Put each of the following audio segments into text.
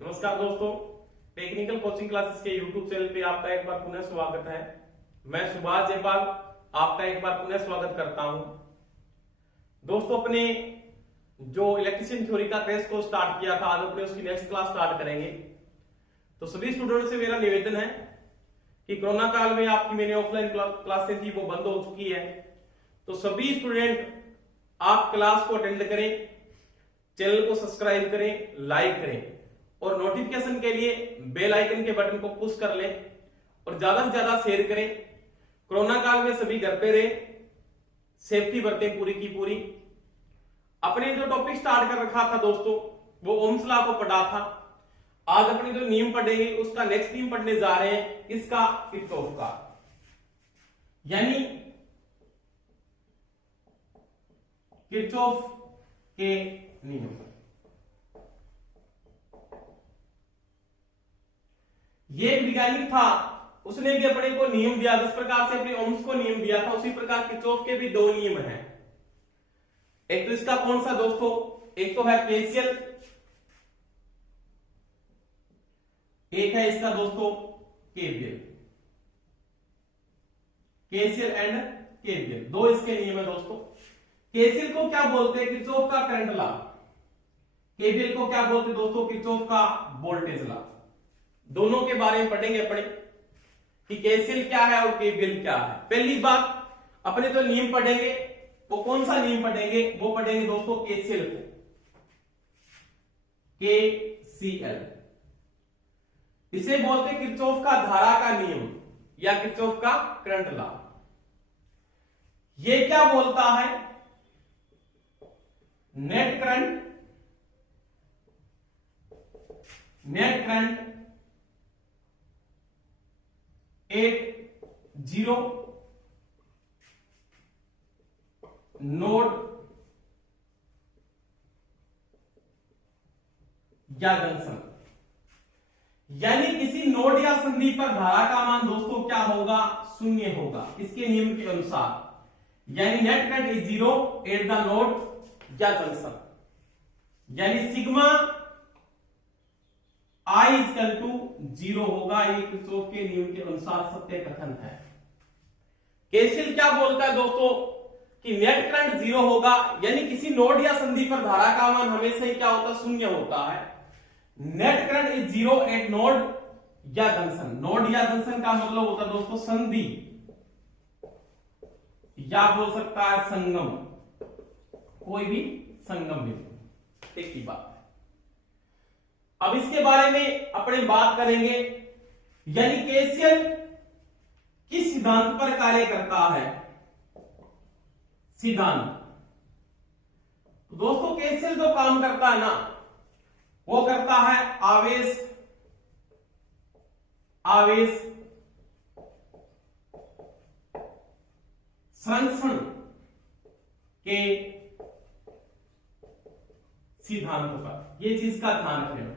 नमस्कार दोस्तों, technical coaching classes के यूट्यूब चैनल पे आपका एक बार पुनः स्वागत है। मैं सुभाष जयपाल आपका एक बार पुनः स्वागत करता हूं। दोस्तों, अपने जो इलेक्ट्रिशियन थ्योरी का टेस्ट को स्टार्ट किया था, आज अपने उसकी नेक्स्ट क्लास स्टार्ट करेंगे। तो सभी स्टूडेंट से मेरा निवेदन है कि कोरोना काल में आपकी मैंने ऑफलाइन क्लासेस थी वो बंद हो चुकी है, तो सभी स्टूडेंट आप क्लास को अटेंड करें, चैनल को सब्सक्राइब करें, लाइक करें और नोटिफिकेशन के लिए बेल आइकन के बटन को पुश कर लें और ज्यादा से ज्यादा शेयर करें। कोरोना काल में सभी घर पे रहे, सेफ्टी बरतें पूरी की पूरी। अपने जो टॉपिक स्टार्ट कर रखा था दोस्तों, वो ओम्स लॉ को पढ़ा था। आज अपने जो नियम पढ़ेंगे उसका नेक्स्ट नियम पढ़ने जा रहे हैं, किसका? किरचॉफ का, यानी किरचॉफ के नियम। ये एक वैज्ञानिक था, उसने भी अपने को नियम दिया। जिस प्रकार से अपने ओम्स को नियम दिया था, उसी प्रकार किरचॉफ के भी दो नियम हैं। एक तो इसका कौन सा दोस्तों? एक तो है केसीएल, एक है इसका दोस्तों केवीएल। केसीएल एंड केवीएल, दो इसके नियम है दोस्तों। केसीएल को क्या बोलते हैं? किरचॉफ का करंट लॉ। केवीएल को क्या बोलते हैं दोस्तों? किरचॉफ का वोल्टेज लॉ। दोनों के बारे में पढ़ेंगे अपने कि केसीएल क्या है और केवीएल क्या है। पहली बात, अपने जो नियम पढ़ेंगे वो कौन सा नियम पढ़ेंगे? वो पढ़ेंगे दोस्तों केसीएल को, केसीएल। इसे बोलते हैं किरचॉफ का धारा का नियम या किरचॉफ का करंट लॉ। ये क्या बोलता है? Net current eight zero node या जंक्शन, यानी किसी नोड या संधि पर धारा का मान दोस्तों क्या होगा? शून्य होगा, इसके नियम के अनुसार। यानी net current is zero at the node या जंक्शन, यानी sigma I equal to zero होगा। ये किरचॉफ के नियम के अनुसार सत्य कथन है। केसीएल क्या बोलता है दोस्तों कि नेट करंट जीरो होगा, यानी किसी नोड या संधि पर धारा का मान हमेशा ही क्या होता है? शून्य होता है। Net current is zero eight node या जंक्शन। नोड या जंक्शन का मतलब होता है दोस्तों संधि, या बोल सकता है संगम, कोई भी संगम बिंदु। एक ही बात। अब इसके बारे में अपने बात करेंगे, यानी केसीएल किस सिद्धांत पर कार्य करता है? सिद्धांत। तो दोस्तों केसीएल जो काम करता है ना, वो करता है आवेश संरक्षण के सिद्धांत पर। ये चीज का ध्यान रखना।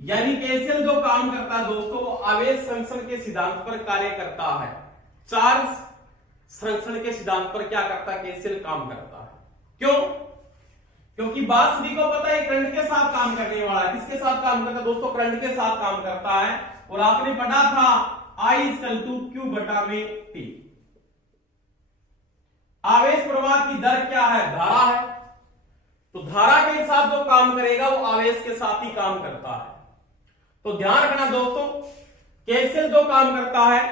यानी केसीएल जो काम करता है दोस्तों, वो आवेश संरक्षण के सिद्धांत पर कार्य करता है। चार्ज संरक्षण के सिद्धांत पर क्या करता है? केसीएल काम करता है। क्यों? क्योंकि बात सभी को पता है करंट के साथ काम करने वाला है। किसके साथ काम करता है दोस्तों? करंट के साथ काम करता है। और आपने पढ़ा था I इक्वल टू Q बटा में T। आवेश प्रवाह की दर क्या है? धारा है। तो धारा के साथ जो काम करेगा वो आवेश के साथ ही काम करता है। तो ध्यान रखना दोस्तों, केसीएल जो काम करता है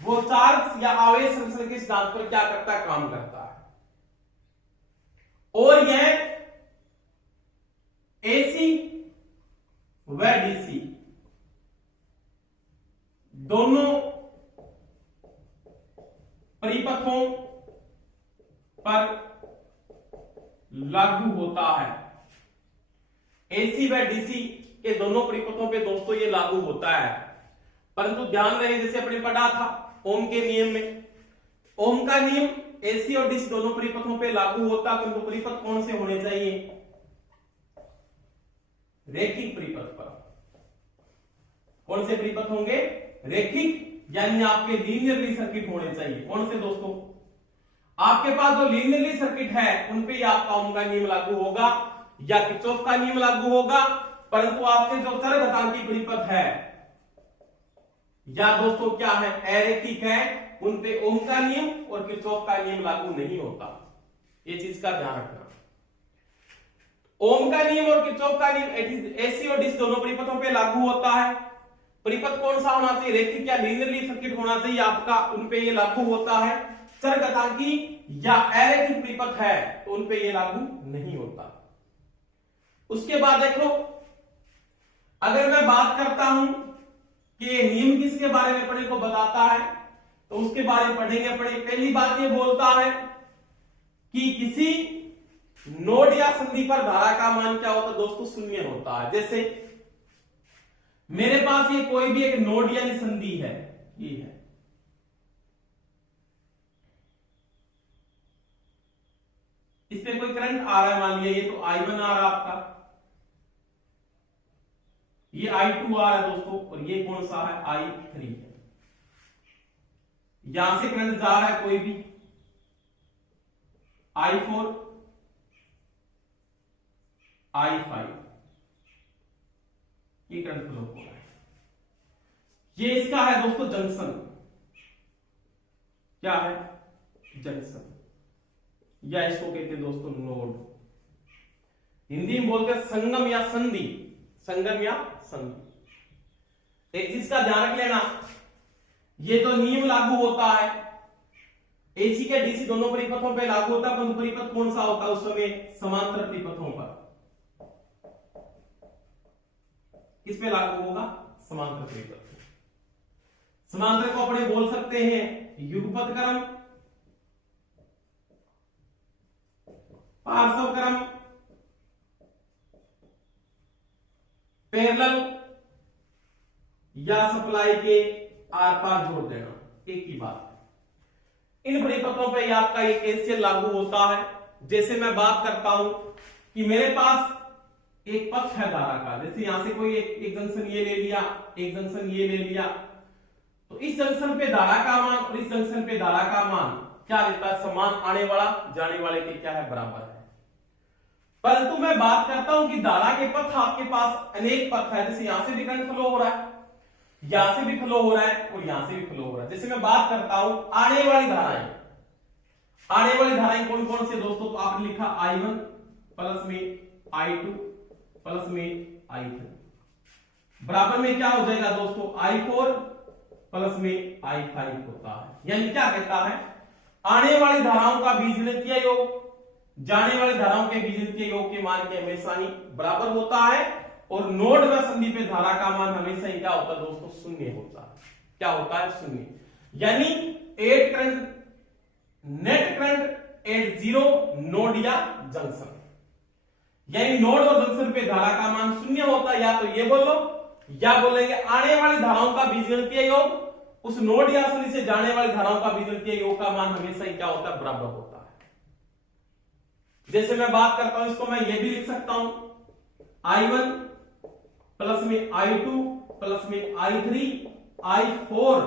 वो चार्ज या आवेश संरक्षण के सिद्धांत पर क्या करता है? काम करता है। और यह एसी व डीसी दोनों परिपथों पर लागू होता है। एसी व डीसी के दोनों परिपथों पे दोस्तों ये लागू होता है। परंतु ध्यान रहे, जैसे अपने पढ़ा था ओम के नियम में, ओम का नियम एसी और डीसी दोनों परिपथों पे लागू होता है। परंतु परिपथ कौन से होने चाहिए? रेखिक परिपथ पर। कौन से परिपथ होंगे? रेखिक, यानी आपके लीनियरली सर्किट होने चाहिए। कौन से दोस्तों? आपके पास जो लीनियरली सर्किट है उन पे आपका ओम का नियम लागू होगा या किरचॉफ का नियम लागू होगा परंतु आपसे जो चरघातांकी परिपथ है या दोस्तों क्या है अरैखिक है, उन पे ओम का नियम और किरचॉफ का नियम लागू नहीं होता। ये चीज का ध्यान रखना। ओम का नियम और किरचॉफ का नियम एसी और डीसी दोनों परिपथों पे लागू होता है। परिपथ कौन सा होना चाहिए, रैखिक या लीनियरली सर्किट होना चाहिए आपका, उन पे ये लागू होता है। चरघातांकी या अरैखिक परिपथ है तो उन पे ये लागू नहीं होता। उसके बाद देखो, अगर मैं बात करता हूं कि नियम किसके बारे में अपने को बताता है, तो उसके बारे में पढ़ेंगे अपने। पहली बात ये बोलता है कि किसी नोड या संधि पर धारा का मान क्या होता है दोस्तों, शून्य होता है। जैसे मेरे पास ये कोई भी एक नोड यानी संधि है, ये है, इस पे कोई करंट आ रहा है, मान लिया ये तो I1 आ रहा है आपका, ये I2 आ रहा है दोस्तों, और ये कौन सा है I3 है। यहां से करंट जा रहा है कोई भी I4 I5, ये करंट फ्लो हो रहा है। ये इसका है दोस्तों जंक्शन, क्या है जंक्शन, या इसको कहते हैं दोस्तों नोड, हिंदी में बोलते हैं संगम या संधि, संगम या संधि। एक चीज का ध्यान रख लेना, ये तो नियम लागू होता है, एसी के डीसी दोनों परिपथों पे लागू होता है, परंतु परिपथ कौन सा होता है उस समय, समांतर परिपथों पर। किस पे लागू होगा, समांतर परिपथ। समांतर को अपने बोल सकते हैं युगपथ क्रम, पार्श्व क्रम, पैरेलल, या सप्लाई के आर पार जोड़ देना, एक ही बात। इन परिपथों पे आपका ये केसीएल लागू होता है। जैसे मैं बात करता हूं कि मेरे पास एक पथ है धारा का, जैसे यहां से कोई एक जंक्शन ये ले लिया, एक जंक्शन ये ले लिया, तो इस जंक्शन पे धारा का मान और इस जंक्शन पे धारा का मान क्या लेता है, समान, आने वाला जाने वाले के क्या है बराबर है। परंतु मैं बात करता हूं कि धारा के पथ आपके पास अनेक पथ है, जैसे यहां से भी करंट फ्लो हो रहा है, यहां से भी फ्लो हो रहा है और यहां से भी फ्लो हो रहा है। जैसे मैं बात करता हूं आने वाली धाराएं, आने वाली धाराएं कौन कौन से दोस्तों, तो आपने लिखा I1 प्लस में I2 प्लस में I3 बराबर में क्या हो जाएगा दोस्तों, I4 प्लस में I5 होता है। यानी क्या कहता है, आने वाली धाराओं का बीजगणितीय योग जाने वाली धाराओं के बीजगणितीय योग के मान के हमेशा ही बराबर होता है, और नोड व संधि पे धारा का मान हमेशा ही क्या होता है दोस्तों, शून्य होता है। क्या होता है, शून्य। यानी at current, net current eight zero node या जंक्शन, यानी नोड और जंक्शन पे धारा का मान शून्य होता है। या तो ये बोलो, या बोलेंगे आने वाली धाराओं का बीजगणितीय योग उस नोड या संधि से जाने वाली धाराओं का बीजगणितीय योग का मान हमेशा ही क्या होता है, बराबर होता है। जैसे मैं बात करता हूं इसको मैं ये भी लिख सकता हूं, I1 प्लस में I2 प्लस में I3 I4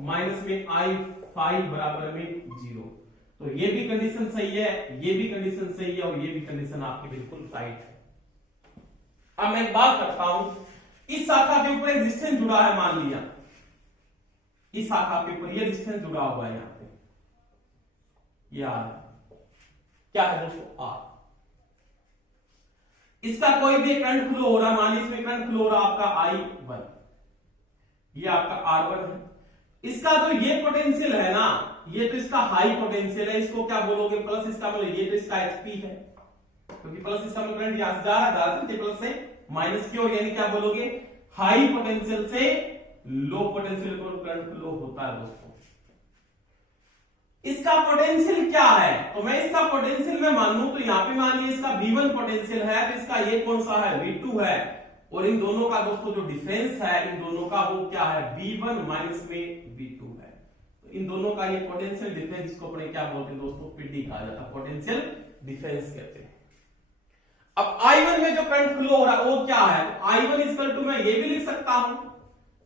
माइनस में I5 बराबर में 0। तो ये भी कंडीशन सही है, ये भी कंडीशन सही है, और ये भी कंडीशन आपकी बिल्कुल राइट है। अब मैं एक बात करता हूं, इस शाखा के ऊपर एक रेजिस्टेंस जुड़ा है, मान लिया इस शाखा के ऊपर ये रेजिस्टेंस जुड़ा हुआ है, यहां पे यार क्या है दोस्तों, R। इसका कोई भी करंट फ्लो हो रहा है, मान लीजिए इसमें करंट फ्लो हो रहा है आपका I1, ये आपका R1 है। इसका तो ये पोटेंशियल है ना, ये तो इसका हाई पोटेंशियल है, इसको क्या बोलोगे, प्लस। इसका मतलब ये तो इसका HP है, क्योंकि प्लस इसका मतलब करंट यहां से जा रहा है, प्लस से माइनस की ओर, यानी क्या बोलोगे, हाई पोटेंशियल से लो पोटेंशियल को करंट फ्लो होता है दोस्तों। इसका पोटेंशियल क्या है, तो मैं इसका पोटेंशियल में मान लूं, तो यहां पे मान लीजिए इसका V1 पोटेंशियल है, तो इसका ये कौन सा है, V2 है, और इन दोनों का दोस्तों जो डिफरेंस है इन दोनों का वो क्या है, V1 माइनस में V2 है। तो इन दोनों का ये पोटेंशियल डिफरेंस, इसको अपने क्या बोलते हैं दोस्तों, PD कहा जाता है, पोटेंशियल डिफरेंस कहते हैं। अब I1 में जो करंट फ्लो हो रहा है वो क्या है, I1 इक्वल टू मैं ये भी लिख सकता हूं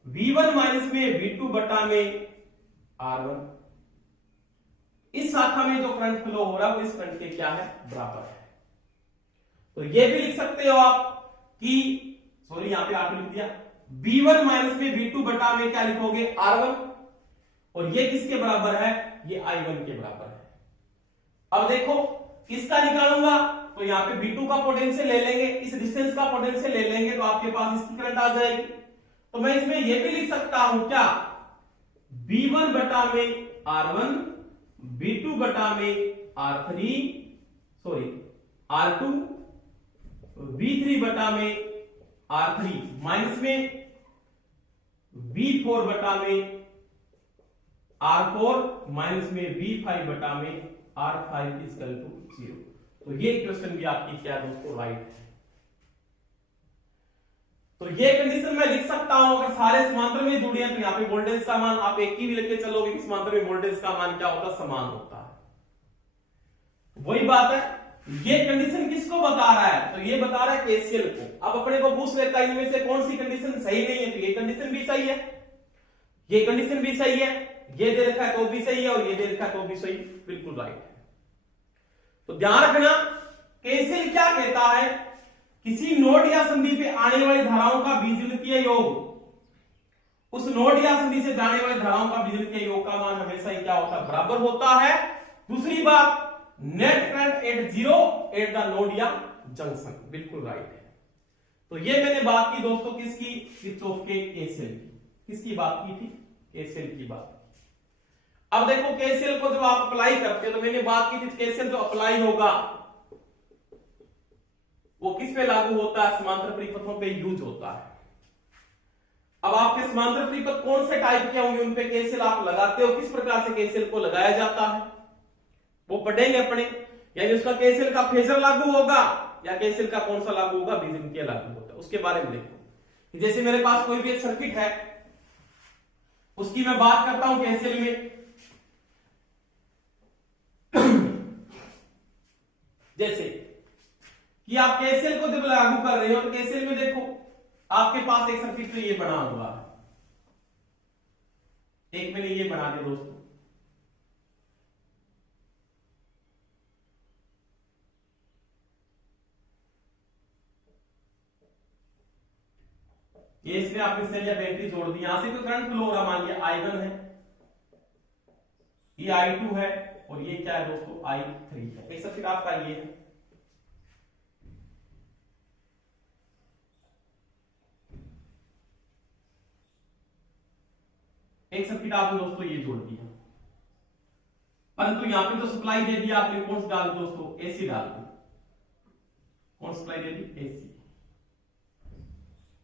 V1 माइनस में V2 बटा में R1। इस शाखा में जो करंट फ्लो हो रहा है वो इस करंट के क्या है, बराबर है। तो ये भी लिख सकते हो आप कि सॉरी यहां पे R2 लिख दिया, B1 माइनस में B2 बटा में क्या लिखोगे R1, और ये किसके बराबर है, ये I1 के बराबर है। अब देखो इसका निकालूंगा तो यहाँ पे B2 का पोटेंशियल ले लेंगे, इस डिस्टेंस का पोटेंशियल ले लेंगे, तो आपके पास इसकी करंट आ जाएगी। तो मैं इसमें ये भी लिख सकता हूं क्या, B1 बटा में R1, B2 बटा में R3, सॉरी R2, B3 बटा में R3 माइनस में B4 बटा में R4 माइनस में B5 बटा में R5 इक्वल टू 0। तो ये इक्वेशन भी आपकी क्या है दोस्तों, राइट है। तो ये कंडीशन मैं लिख सकता हूं, अगर सारे समांतर में जुड़े हैं तो यहाँ पे वोल्टेज का मान आप एक ही भी लेके चलोगे कि समांतर में वोल्टेज का मान क्या होता है, समान होता है। वही बात है, ये कंडीशन किसको बता रहा है, तो ये बता रहा है केसीएल को। अब अपने को पूछ लेता है इनमें से कौन सी कंडीशन सही नहीं है, तो ये कंडीशन भी सही है, ये कंडीशन भी सही है, ये दे रखा है तो भी सही है, और ये दे रखा है तो भी सही, बिल्कुल राइट है। तो ध्यान रखना केसीएल क्या कहता है, किसी नोड या संधि पे आने वाली धाराओं का बीजगणितीय योग, उस नोड या संधि से जाने वाली धाराओं का बीजगणितीय योग का मान हमेशा ही क्या होता है, बराबर होता है। दूसरी बात, net current eight zero at the node या जंक्शन, बिल्कुल राइट है। तो ये मैंने बात की दोस्तों किसकी, किरचॉफ के केसीएल की। किसकी बात की थी, केसीएल की बात। अब देखो केसीएल को जब आप अप्लाई करते हो, तो मैंने बात की थी केसीएल जो अप्लाई होगा वो किस पे लागू होता है, समांतर परिपथों पे यूज होता है। अब आपके समांतर परिपथ कौन से टाइप के होंगे, उन पे केसीएल आप लगाते हो, किस प्रकार से केसीएल को लगाया जाता है वो पढ़ेंगे अपने। यानी उसका केसीएल का फेजर लागू होगा या केसीएल का कौन सा लागू होगा, बीजगणितीय लागू होता है, उसके बारे में देखो। जैसे मेरे पास कोई भी एक सर्किट है, उसकी मैं बात करता हूं केसीएल में, जैसे कि आप केसीएल को जब लागू कर रहे हो तो केसीएल में देखो आपके पास एक सर्किट तो ये बना हुआ है, एक मैंने ये बना दिया दोस्तों, ये इसमें आपने सेल या बैटरी जोड़ दी, यहां से कोई करंट फ्लो हो रहा, मान लिया I1 है, ये I2 है, और ये क्या है दोस्तों I3 है। एक सर्किट आपका ये है, एक सर्किट आपने दोस्तों ये जोड़ दिया, परंतु यहां पे तो सप्लाई दे दिया आपने, कौन सी डाल दी दोस्तों, एसी डाल दी। कौन सप्लाई दे दी, एसी।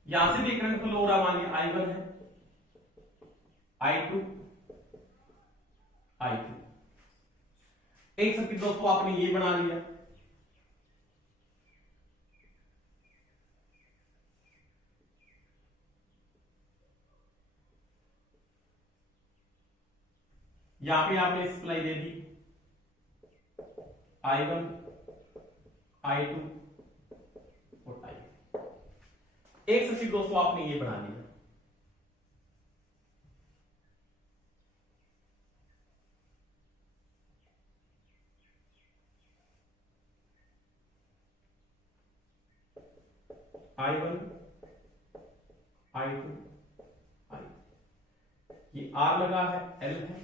यहां से भी करंट फ्लो हो रहा, मान लिया I1 है, I2, I2। एक सर्किट दोस्तों आपने ये बना लिया, यहां पे आपने सप्लाई दे दी I1, I2 और I3। एक सर्किट दोस्तों आपने ये बना लिया, I1, I2, I। ये R लगा है, L है,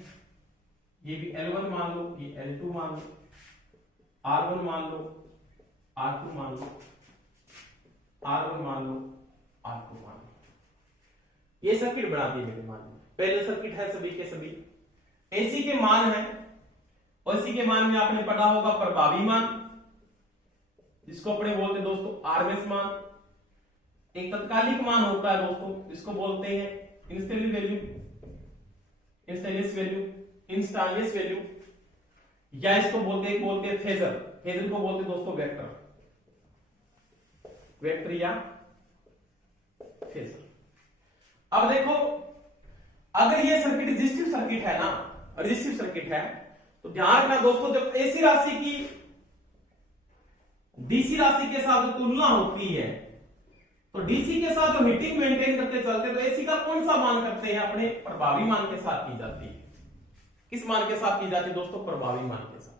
ये भी L1 मान लो, ये L2 मान लो, R1 मान लो, R2 मान लो, R1 मान लो, R2 मान लो। ये सर्किट बना दी मैंने, मान लो पहले सर्किट है सभी के सभी, एसी के मान है, और एसी के मान में आपने पढ़ा होगा प्रभावी मान, जिसको अपने बोलते दोस्तों आरएमएस मान। एक तत्कालिक मान होता है दोस्तों, जिसको बोलते हैं instant value, instantaneous value, instantaneous value, या इसको बोलते हैं फेजर। फेजर को बोलते दोस्तों वेक्टर, वेक्टर या फेजर। अब देखो अगर ये सर्किट रेजिस्टिव सर्किट है ना, रेजिस्टिव सर्किट है, तो ध्यान रखना दोस्तों, जब एसी राशि की डीसी राशि के साथ जो तुलना होती है, तो डीसी के साथ जो हीटिंग मेंटेन करते चलते हैं, तो एसी का कौन सा मान करते हैं, अपने प्रभावी मान के साथ की जाती है। किस मान के साथ की जाती है दोस्तों, प्रभावी मान के साथ।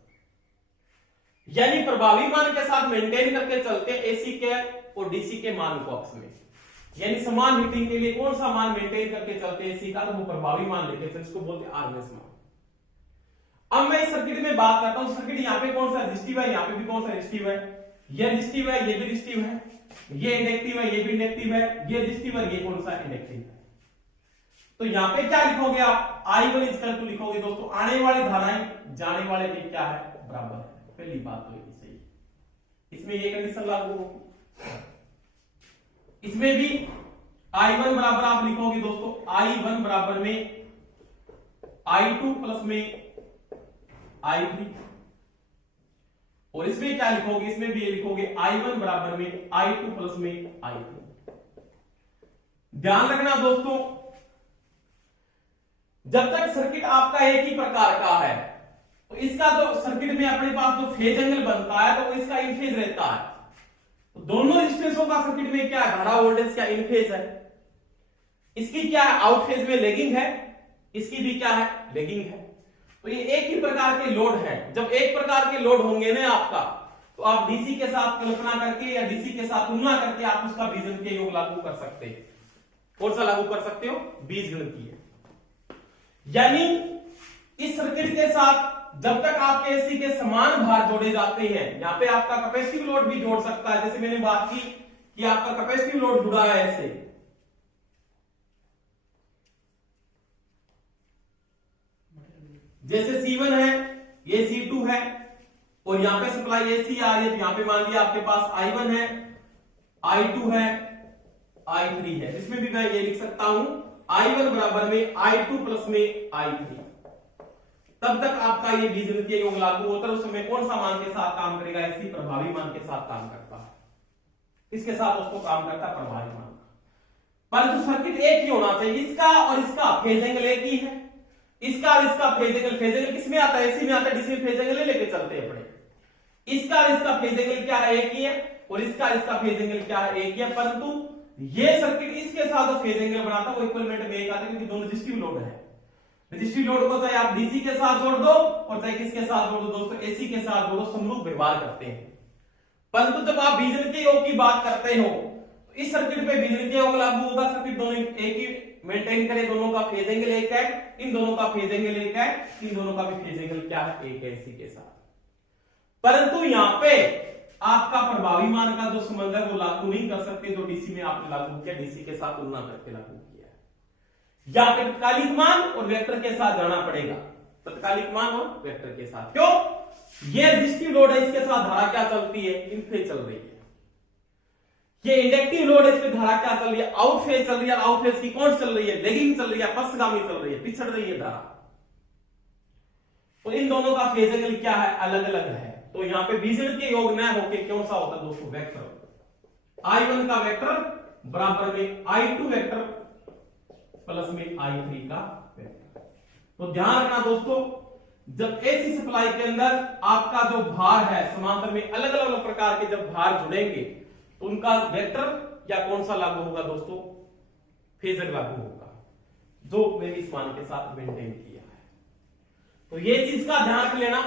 यानी प्रभावी मान के साथ मेंटेन करके चलते हैं एसी के और डीसी के मान को आपस में। यानी समान हीटिंग के लिए कौन सा मान मेंटेन करके चलते हैं एसी का, तो वो प्रभावी मान लेके चलते, इसको बोलते हैं आरएमएस मान। अब मैं इस सर्किट में बात करता हूं, सर्किट यहाँ पे कौन सा रेजिस्टिव है, यहाँ पे भी कौन सा रेजिस्टिव है, ये रेजिस्टिव है, ये भी रेजिस्टिव है, ये इंडक्टिव है, ये भी इंडक्टिव है, ये रेजिस्टिव है, ये कौन सा इंडक्टिव है। तो यहाँ पे क्या लिखोगे आप, I1 इक्वल टू लिखोगे दोस्तों, आने वाली धाराएं जाने वाले के क्या है, बराबर है। पहली बात तो ये सही, इसमें ये कंडीशन लागू होगी, इसमें भी I1 बराबर आप लिखोगे दोस्तों, I1 बराबर में I2 प्लस में I3, और इसमें क्या लिखोगे, इसमें भी ये लिखोगे I1 बराबर में I2 प्लस में I3। ध्यान रखना दोस्तों, जब तक सर्किट आपका एक ही प्रकार का है तो इसका जो सर्किट में अपने पास जो फेज एंगल बनता है तो इसका इन फेज रहता है। तो दोनों रेजिस्टेंसों का सर्किट में क्या है, धारा वोल्टेज क्या इन फेज है, इसकी क्या है आउट फेज में लैगिंग है, इसकी भी क्या है लैगिंग है। तो ये एक ही प्रकार के लोड है, जब एक प्रकार के लोड होंगे ना आपका, तो आप डीसी के साथ कल्पना करके या डीसी के साथ तुलना करके आप उसका बीजगणितीय योग लागू कर सकते हैं। कौन सा लागू कर सकते हो, बीजगणितीय। यानी इस सर्किट के साथ जब तक आपके एसी के समान भार जोड़े जाते हैं, यहां पे आपका कैपेसिटिव लोड भी जोड़ सकता है, जैसे मैंने बात की कि आपका कैपेसिटिव लोड जुड़ा है ऐसे, जैसे C1 है, ये C2 है, और यहां पे सप्लाई एसी आ रही है, तो यहां पे मान लिया आपके पास I1 है, I2 है, I3 है। इसमें भी मैं ये लिख सकता हूं I1 बराबर में I2 प्लस में I3। तब तक आपका ये बीजगणितीय योग लागू होता है। उस समय कौन सा मान के साथ काम करेगा, इसी प्रभावी मान के साथ काम करता है, इसके साथ उसको काम करता है प्रभावी मान का। परंतु सर्किट एक ही होना चाहिए, इसका और इसका फेज एंगल एक ही है, इसका और इसका फेज एंगल किसमें आता है, एसी में आता है, डीसी में फेज एंगल लेके चलते हैं अपने। इसका और इसका फेज एंगल क्या है, एक ही है, और इसका और इसका फेज एंगल क्या है, एक ही है। परंतु ये सर्किट इसके साथ जो फेज एंगल बनाता है वो इक्विवेलेंट में एक आता है, क्योंकि दोनों रेजिस्टिव लोड है। रेजिस्टिव लोड को चाहे आप डीसी के साथ जोड़ दो और चाहे किसके साथ जोड़ दो दोस्तों, एसी के साथ जोड़ो, समरूप व्यवहार करते हैं। परंतु जब आप बीजगणितीय योग की बात करते हो तो इस सर्किट पे बीजगणितीय योग लागू होगा, सर्किट दोनों एक ही मेंटेन करें, दोनों का फेज एंगल एक है, इन दोनों का फेज एंगल एक है, इन दोनों का भी फेज एंगल क्या है, एक है एसी के साथ। परंतु यहां पे आपका प्रभावी मान का जो संबंध है वो लागू नहीं कर सकते, जो डीसी में आपने लागू किया, डीसी के साथ तुलना करके लागू किया। या तत्कालिक मान और वेक्टर के साथ जाना पड़ेगा, तत्कालिक मान और वेक्टर के साथ। क्यों, ये रेजिस्टिव लोड है, इसके साथ धारा क्या चलती है, इन फेज चल रही है। ये इंडक्टिव लोड है, इसमें धारा क्या चल रही है, आउट फेज चल रही है। आउट फेज की कौन चल रही है, लैगिंग चल रही है, पक्षगामी चल रही है, पिछड़ रही है धारा। तो इन दोनों का फेज एंगल क्या है, अलग अलग है। तो यहां पे बीजगणितीय योग न होके कौन सा होता है दोस्तों, वेक्टर। I1 का वेक्टर बराबर में I2 वेक्टर प्लस में I3 का वेक्टर। तो ध्यान रखना दोस्तों, जब एसी सप्लाई के अंदर आपका जो भार है समांतर में अलग अलग प्रकार के जब भार जुड़ेंगे तो उनका वेक्टर या कौन सा लागू होगा दोस्तों, फेजर लागू होगा, जो मैंने इस मान के साथ मेंटेन किया है। तो ये चीज का ध्यान रख लेना।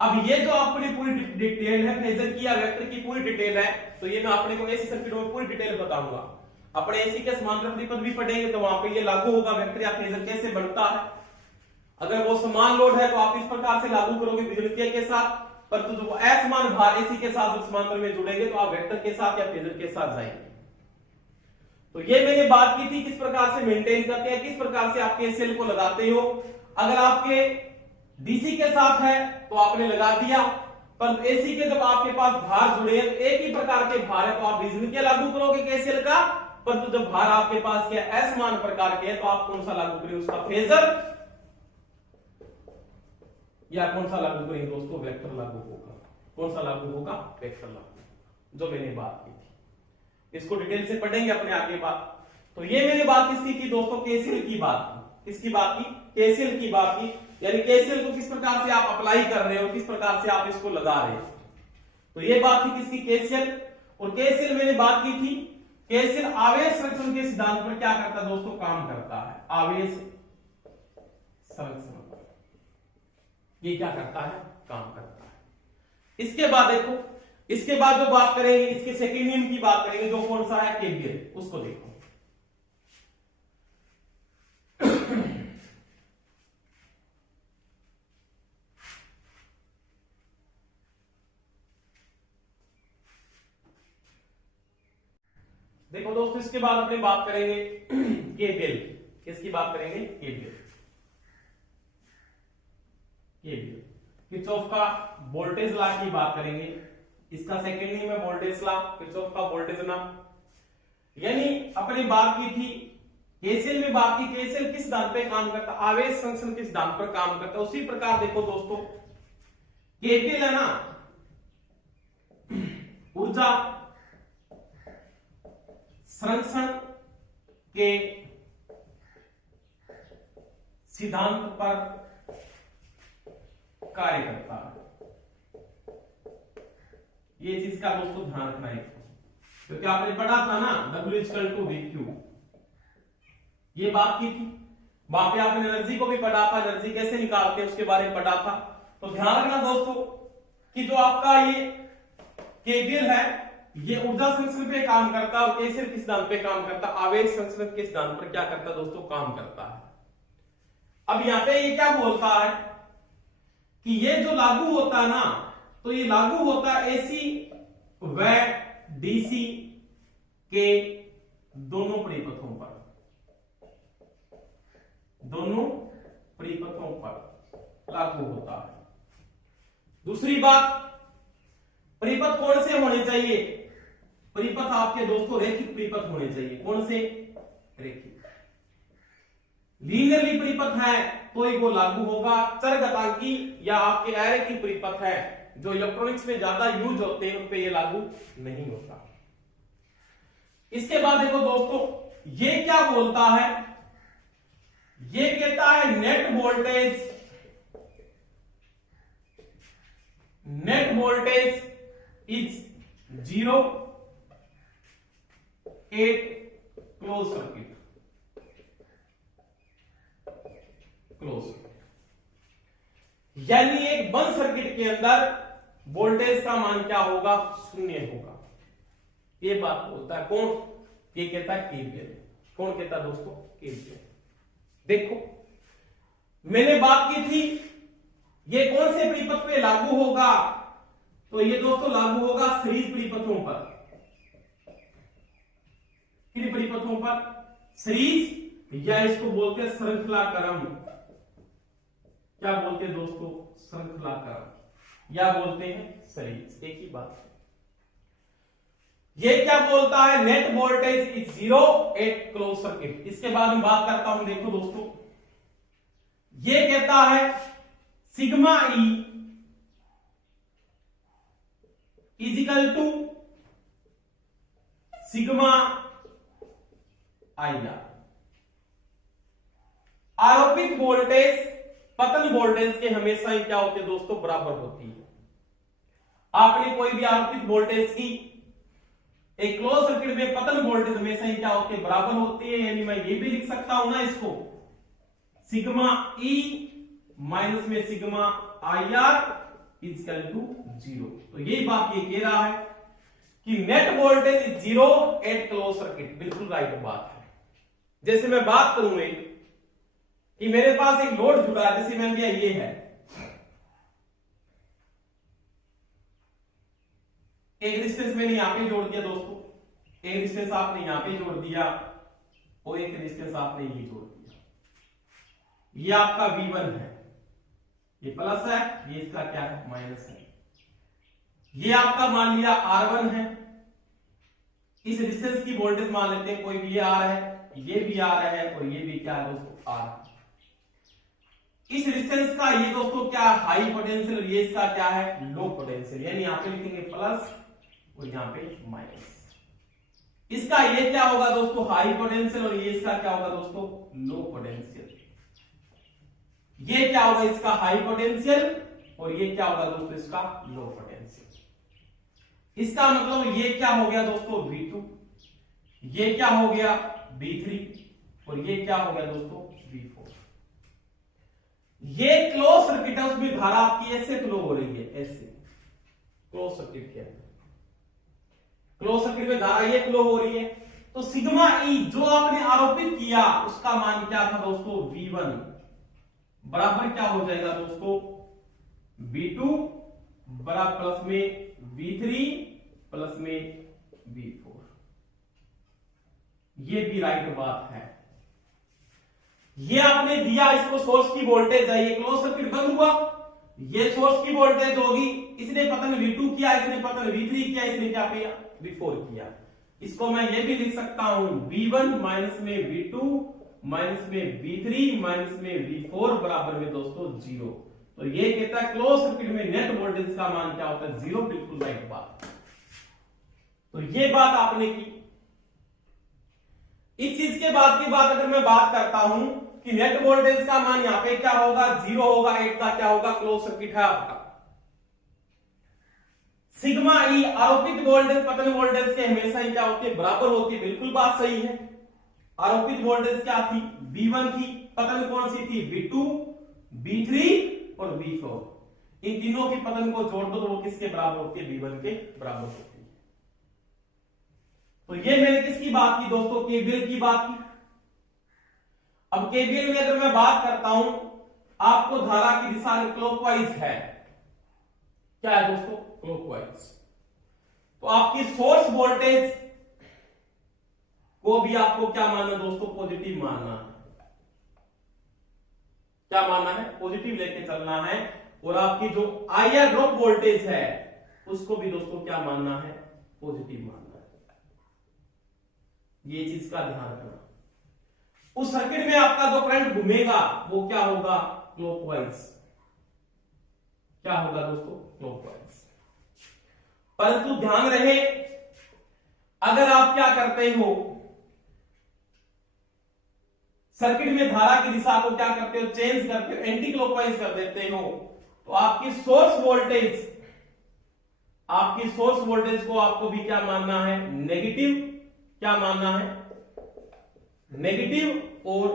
अब ये जो आपने पूरी डिटेल है फेजर की या वेक्टर की पूरी डिटेल है, तो ये मैं आपने को एसी सर्किट में पूरी डिटेल बताऊंगा। अपने एसी के समांतर प्रतिपद भी पढ़ेंगे तो वहां पे ये लागू होगा, वेक्टर या फेजर कैसे बनता है। अगर वो समान लोड है तो आप इस प्रकार से लागू करोगे बीजगणितीय के साथ, परंतु जो असमान भार एसी के साथ समांतर में जुड़ेंगे तो आप वेक्टर के साथ या फेजर के साथ जाएंगे। तो ये मैंने बात की थी किस प्रकार से मेंटेन करते हैं, किस प्रकार से आप केसीएल को लगाते हो। अगर आपके डीसी के साथ है तो आपने लगा दिया, पर एसी के जब आपके पास भार जुड़े हैं, एक ही प्रकार के भार है, तो आप बीजगणितीय लागू करोगे केसीएल का। परंतु जब भार आपके पास क्या असमान प्रकार के हैं तो आप कौन सा लागू करेंगे, उसका फेजर या कौन सा लागू करेंगे दोस्तों, वेक्टर लागू होगा। कौन सा लागू होगा, वेक्टर लागू, जो मैंने बात की थी। इसको डिटेल से पढ़ेंगे अपने आगे बात। तो ये मैंने बात किसकी की दोस्तों, केसीएल की बात की। किसकी बात की, केसीएल की बात की। यानी केसीएल को किस प्रकार से आप अप्लाई कर रहे हो, किस प्रकार से आप इसको लगा रहे हो। तो ये बात थी किसकी, केसीएल। और केसीएल मैंने बात की थी, केसीएल आवेश संरक्षण के सिद्धांत पर क्या करता है दोस्तों, काम करता है। आवेश संरक्षण ये क्या करता है, काम करता है। इसके बाद देखो, इसके बाद जो बात करेंगे, इसके सेकेंड नियम की बात करेंगे, जो कौन सा है, केवीएल, उसको देखो। देखो दोस्तों, इसके बाद अपने बात करेंगे केवीएल। किसकी बात करेंगे, केवीएल। केवीएल किरचॉफ का वोल्टेज लॉ की बात करेंगे। इसका सेकेंड नेम है वोल्टेज लॉ, किरचॉफ का वोल्टेज लॉ। यानी अपने बात की थी केसीएल में, बात की केसीएल किस सिद्धांत पे काम करता, आवेश संरक्षण के सिद्धांत पर काम करता है। उसी प्रकार देखो दोस्तों, केवीएल है ना, ऊर्जा संरक्षण के सिद्धांत पर कार्य करता है। ये चीज का दोस्तों ध्यान रखना है, क्योंकि आपने पढ़ा था ना W=VQ, ये बात की थी। वहां पे आपने एनर्जी को भी पढ़ा था, एनर्जी कैसे निकालते हैं उसके बारे में पढ़ा था। तो ध्यान रखना दोस्तों कि जो आपका ये केवीएल है, ये ऊर्जा संरक्षण पे काम करता है, और केसीएल किस सिद्धांत पे काम करता है, आवेश संरक्षण के सिद्धांत पर क्या करता है दोस्तों, काम करता है। अब यहां पे ये क्या बोलता है कि ये जो लागू होता है ना, तो ये लागू होता है एसी व डीसी के दोनों परिपथों पर, दोनों परिपथों पर लागू होता है। दूसरी बात, परिपथ कौन से होने चाहिए, परिपथ आपके दोस्तों रेखिक परिपथ होने चाहिए। कौन से, रेखिक। लीनियरली परिपथ है तो ही वो लागू होगा। चरघातांकी या आपके अरेखिक परिपथ है जो इलेक्ट्रॉनिक्स में ज्यादा यूज होते हैं, उन पे ये लागू नहीं होता। इसके बाद देखो दोस्तों, ये क्या बोलता है, ये कहता है net voltage is 0 at close circuit, यानी एक बंद सर्किट के अंदर वोल्टेज का मान क्या होगा, 0 होगा। ये बात बोलता है कौन, ये कहता है केवीएल। कौन कहता है दोस्तों, केवीएल। देखो मैंने बात की थी ये कौन से परिपथ पे लागू होगा, तो ये दोस्तों लागू होगा सीरीज परिपथों पर। किन परिपथों पर, सीरीज, या इसको बोलते हैं श्रृंखला क्रम। क्या बोलते हैं दोस्तों, श्रृंखला क्रम, या बोलते हैं सीरीज, एक ही बात है। ये क्या बोलता है, net voltage is 0 at close circuit. इसके बाद मैं बात करता हूं, देखो दोस्तों, ये कहता है sigma E equal to sigma I R. आरोपित वोल्टेज पतन वोल्टेज के हमेशा ही क्या होते हैं दोस्तों, बराबर होती है। आपने कोई भी आरोपित वोल्टेज की एक क्लोज सर्किट में पतन वोल्टेज हमेशा ही क्या होते हैं, बराबर होती है। यानी मैं ये भी लिख सकता हूं ना इसको, सिग्मा ई माइनस में sigma I R equal to 0। तो यही बात ये कह रहा है कि net voltage is 0 at close circuit. बिल्कुल राइट बात है। जैसे मैं बात करूं एक कि मेरे पास एक लोड जुड़ा है, जैसे मैंने लिया ये है, एक रेजिस्टेंस मैंने यहां पे जोड़ दिया दोस्तों, एक रेजिस्टेंस आपने यहां पे जोड़ दिया, और एक रेजिस्टेंस आपने ये जोड़ दिया। ये आपका V1 है, ये प्लस है, ये इसका क्या है, माइनस है। ये आपका मान लिया R1 है, इस रेजिस्टेंस की वोल्टेज मान लेते हैं कोई भी R है, ये भी R है, और ये भी क्या है दोस्तों, R। इस रेजिस्टेंस का ये दोस्तों क्या हाई पोटेंशियल, और ये इसका क्या है, लो पोटेंशियल। यानी यहां पे लिखेंगे प्लस और यहां पे माइनस। इसका ये क्या होगा दोस्तों, हाई पोटेंशियल, और ये इसका क्या होगा दोस्तों, लो पोटेंशियल। ये क्या होगा, इसका हाई पोटेंशियल, और ये क्या होगा दोस्तों, इसका लो पोटेंशियल। इसका मतलब ये क्या हो गया दोस्तों, V2, ये क्या हो गया V3, और ये क्या हो गया दोस्तों, V4। ये क्लोज सर्किट है, उसमें धारा आपकी ऐसे फ्लो हो रही है, ऐसे क्लोज सर्किट के अंदर। क्लोज सर्किट में धारा ये फ्लो हो रही है, तो सिग्मा ई जो आपने आरोपित किया उसका मान क्या था दोस्तों, V1 बराबर क्या हो जाएगा दोस्तों, V2 बराबर प्लस में V3 प्लस में V4। ये भी राइट बात है। ये आपने दिया, इसको सोर्स की वोल्टेज है, ये क्लोज सर्किट बंद हुआ, ये सोर्स की वोल्टेज होगी, इसने पतन V2 किया, इसने पतन V3 किया, इसने क्या किया, V4 किया। इसको मैं ये भी लिख सकता हूं V1 माइनस में V2 माइनस में V3 माइनस में V4 बराबर में दोस्तों 0। तो ये कहता है क्लोज सर्किट में नेट वोल्टेज का मान क्या होता है, 0। बिल्कुल राइट बात। तो ये बात आपने की। इस चीज के बाद की बात अगर मैं बात करता हूं कि नेट वोल्टेज का मान यहां पे क्या होगा, 0 होगा, 8 का क्या होगा, क्लोज सर्किट है आपका। सिग्मा ई आरोपित वोल्टेज पतन वोल्टेज के हमेशा ही क्या होती है, बराबर होती है। बिल्कुल बात सही है। आरोपित वोल्टेज क्या थी, V1 थी, पतन कौन सी थी, V2, V3 और V4। इन तीनों की पतन को जोड़ दो तो वो किसके बराबर होती है, V1 के बराबर होती है। तो ये मैंने किसकी बात की दोस्तों, केवीएल की बात की। अब केवीएल में अगर मैं बात करता हूं, आपको धारा की दिशा क्लॉकवाइज है, क्या है दोस्तों, क्लॉकवाइज। तो आपकी सोर्स वोल्टेज को भी आपको क्या मानना दोस्तों, पॉजिटिव मानना है। क्या मानना है, पॉजिटिव लेके चलना है। और आपकी जो आईआर ड्रॉप वोल्टेज है उसको भी दोस्तों क्या मानना है, पॉजिटिव मानना है। ये चीज का ध्यान रखना। उस सर्किट में आपका जो करंट घूमेगा वो क्या होगा, क्लॉकवाइज। क्या होगा दोस्तों, क्लॉकवाइज। परंतु ध्यान रहे, अगर आप क्या करते हो, सर्किट में धारा की दिशा को क्या करते हो, चेंज करते हो, एंटी क्लॉकवाइज कर देते हो, तो आपकी सोर्स वोल्टेज को आपको भी क्या मानना है, नेगेटिव। क्या मानना है, नेगेटिव। और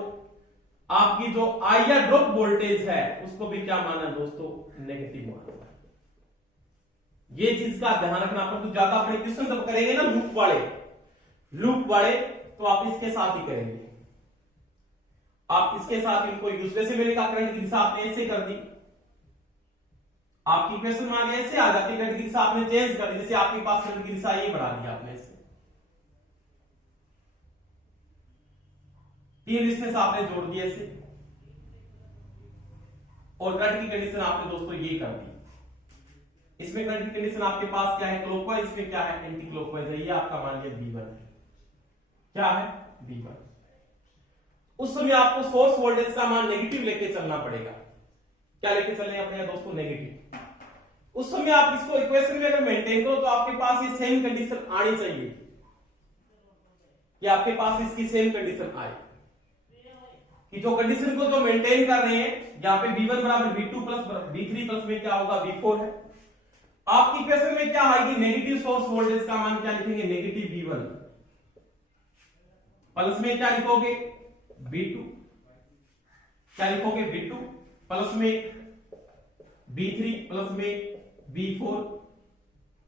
आपकी जो आईआर ड्रॉप वोल्टेज है उसको भी क्या मानना है दोस्तों, नेगेटिव मानना है। ये चीज का ध्यान रखना। पर तो ज्यादा अपने क्वेश्चन जब करेंगे ना लूप वाले, तो आप इसके साथ ही करेंगे, आप इसके साथ इनको यूज। वैसे मैंने कहा करंट की दिशा आपने ऐसे कर दी, आपकी क्वेश्चन मान ऐसे आ जाती, करंट की दिशा आपने चेंज कर दी। जैसे आपके पास करंट की दिशा ये बढ़ा दी आपने, ऐसे 3 रेजिस्टेंस आपने जोड़ दिए ऐसे, और करंट की कंडीशन आपने दोस्तों ये कर दी। इसमें करंट की कंडीशन आपके पास क्या है, क्लॉकवाइज, इसमें क्या है, एंटी क्लॉकवाइज है। ये आपका मान लिया V1 है। क्या है, V1। उस समय आपको सोर्स वोल्टेज का मान नेगेटिव लेके चलना पड़ेगा। क्या लेके चलने पड़ेगा दोस्तों, नेगेटिव। उस समय आप इसको इक्वेशन में अगर मेंटेन करो तो आपके पास ये सेम कंडीशन आनी चाहिए, कि आपके पास इसकी सेम कंडीशन आए, कि जो कंडीशन को जो मेंटेन कर रहे हैं, यहां पे V1 बराबर V2 प्लस V3 प्लस में क्या होगा, V4 है। आपकी इक्वेशन में क्या आएगी, नेगेटिव सोर्स वोल्टेज का मान क्या लिखेंगे, नेगेटिव V1 प्लस में क्या लिखोगे, V2। क्या लिखोगे, V2 प्लस में V3 प्लस में V4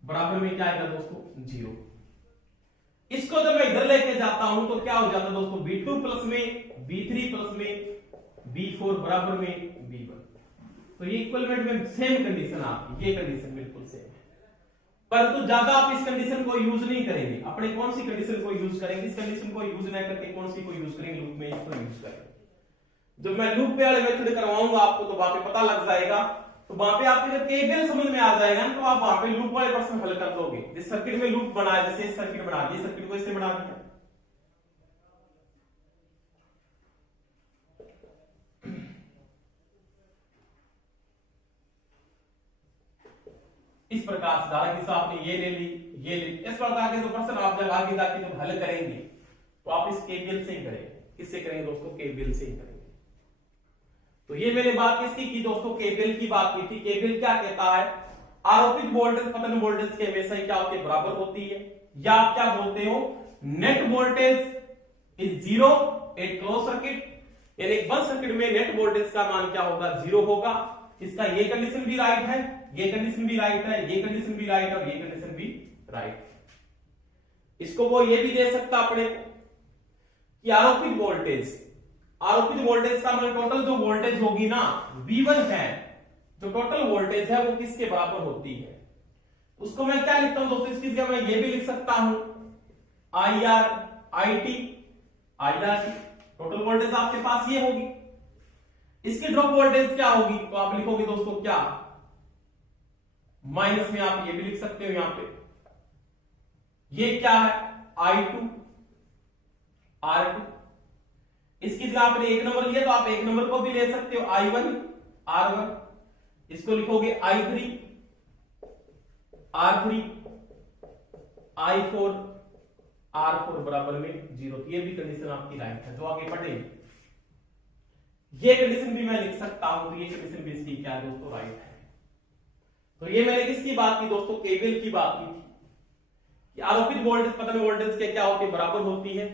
बराबर में क्या आएगा दोस्तों, 0। इसको जब मैं इधर लेके जाता हूं तो क्या हो जाता है दोस्तों, V2 प्लस में V3 प्लस में V4 बराबर में V1। तो ये इक्विवेलेंट में सेम कंडीशन आपकी, ये कंडीशन बिल्कुल सेम है। परंतु ज्यादा आप इस कंडीशन को यूज नहीं करेंगे। अपने कौन सी कंडीशन को यूज करेंगे, इस कंडीशन को यूज नहीं करके कौन सी को यूज करेंगे, लूप में इसको यूज करेंगे। जब मैं लूप पे वाले मेथड करवाऊंगा आपको तो वहां पे पता लग जाएगा, तो वहां पे आपके जब केवीएल समझ में आ जाएगा ना, तो आप वहां पे लूप वाले प्रश्न हल कर दोगे। जिस सर्किट में लूप बनाया, जैसे सर्किट बना दिया, सर्किट को इससे बना दिया, इस प्रकार से धारा की दिशा आपने ये ले ली, ये ले ली। इस प्रकार के जो प्रश्न आप जब आगे जाके जब हल करेंगे तो आप इस केवीएल से ही करेंगे। किससे करेंगे दोस्तों, केवीएल से ही करेंगे। तो ये मैंने बात किसकी की दोस्तों, केवीएल की बात की थी। केवीएल क्या कहता है, आरोपित वोल्टेज पतन वोल्टेज के हमेशा ही क्या होती है, बराबर होती है। या आप क्या बोलते हो, net voltage is 0 at close circuit, यानी बंद सर्किट में नेट वोल्टेज का मान क्या होगा, 0 होगा। इसका ये कंडीशन भी राइट है, ये कंडीशन भी राइट है, ये कंडीशन भी राइट है और ये कंडीशन भी राइट है। इसको वो ये भी दे सकता अपने कि आरोपित वोल्टेज का मतलब टोटल जो वोल्टेज होगी ना V1 है, जो टोटल वोल्टेज है वो किसके बराबर होती है। उसको मैं क्या लिखता हूं दोस्तों, इसकी जगह मैं ये भी लिख सकता हूं IR IT IRC, total voltage आपके पास ये होगी। इसकी ड्रॉप वोल्टेज क्या होगी, तो आप लिखोगे दोस्तों क्या, माइनस में आप ये भी लिख सकते हो यहां पे, ये क्या है I2 R2। इसकी जगह आपने एक नंबर लिया तो आप एक नंबर को भी ले सकते हो I1 R1। इसको लिखोगे I3 R3 I4 R4 बराबर में 0। ये भी कंडीशन आपकी राइट है, तो आगे पढ़े ये कंडीशन भी मैं लिख सकता हूं, तो ये कंडीशन भी इसकी क्या है दोस्तों, राइट है। तो ये मैंने किसकी बात की दोस्तों, केवीएल की बात की थी कि आरोपित वोल्टेज पतन वोल्टेज के क्या होती है, बराबर होती है,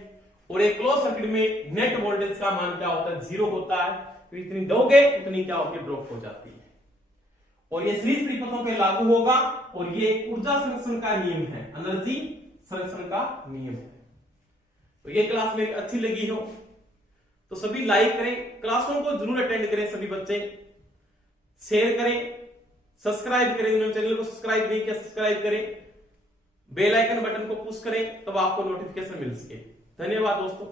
और एक क्लोज सर्किट में नेट वोल्टेज का मान क्या होता है, 0 होता है। तो इतनी दोगे उतनी क्या होती है, ड्रॉप हो जाती है। और ये सीरीज परिपथों पे लागू होगा, और ये ऊर्जा संरक्षण का नियम है, एनर्जी संरक्षण का नियम है। तो ये क्लास में अच्छी लगी हो तो सभी लाइक करें, क्लासों को जरूर अटेंड करें सभी बच्चे, शेयर करें, सब्सक्राइब करें, जिन्होंने चैनल को सब्सक्राइब नहीं किया सब्सक्राइब करें, बेल आइकन बटन को पुश करें तब आपको नोटिफिकेशन मिल सके। धन्यवाद दोस्तों।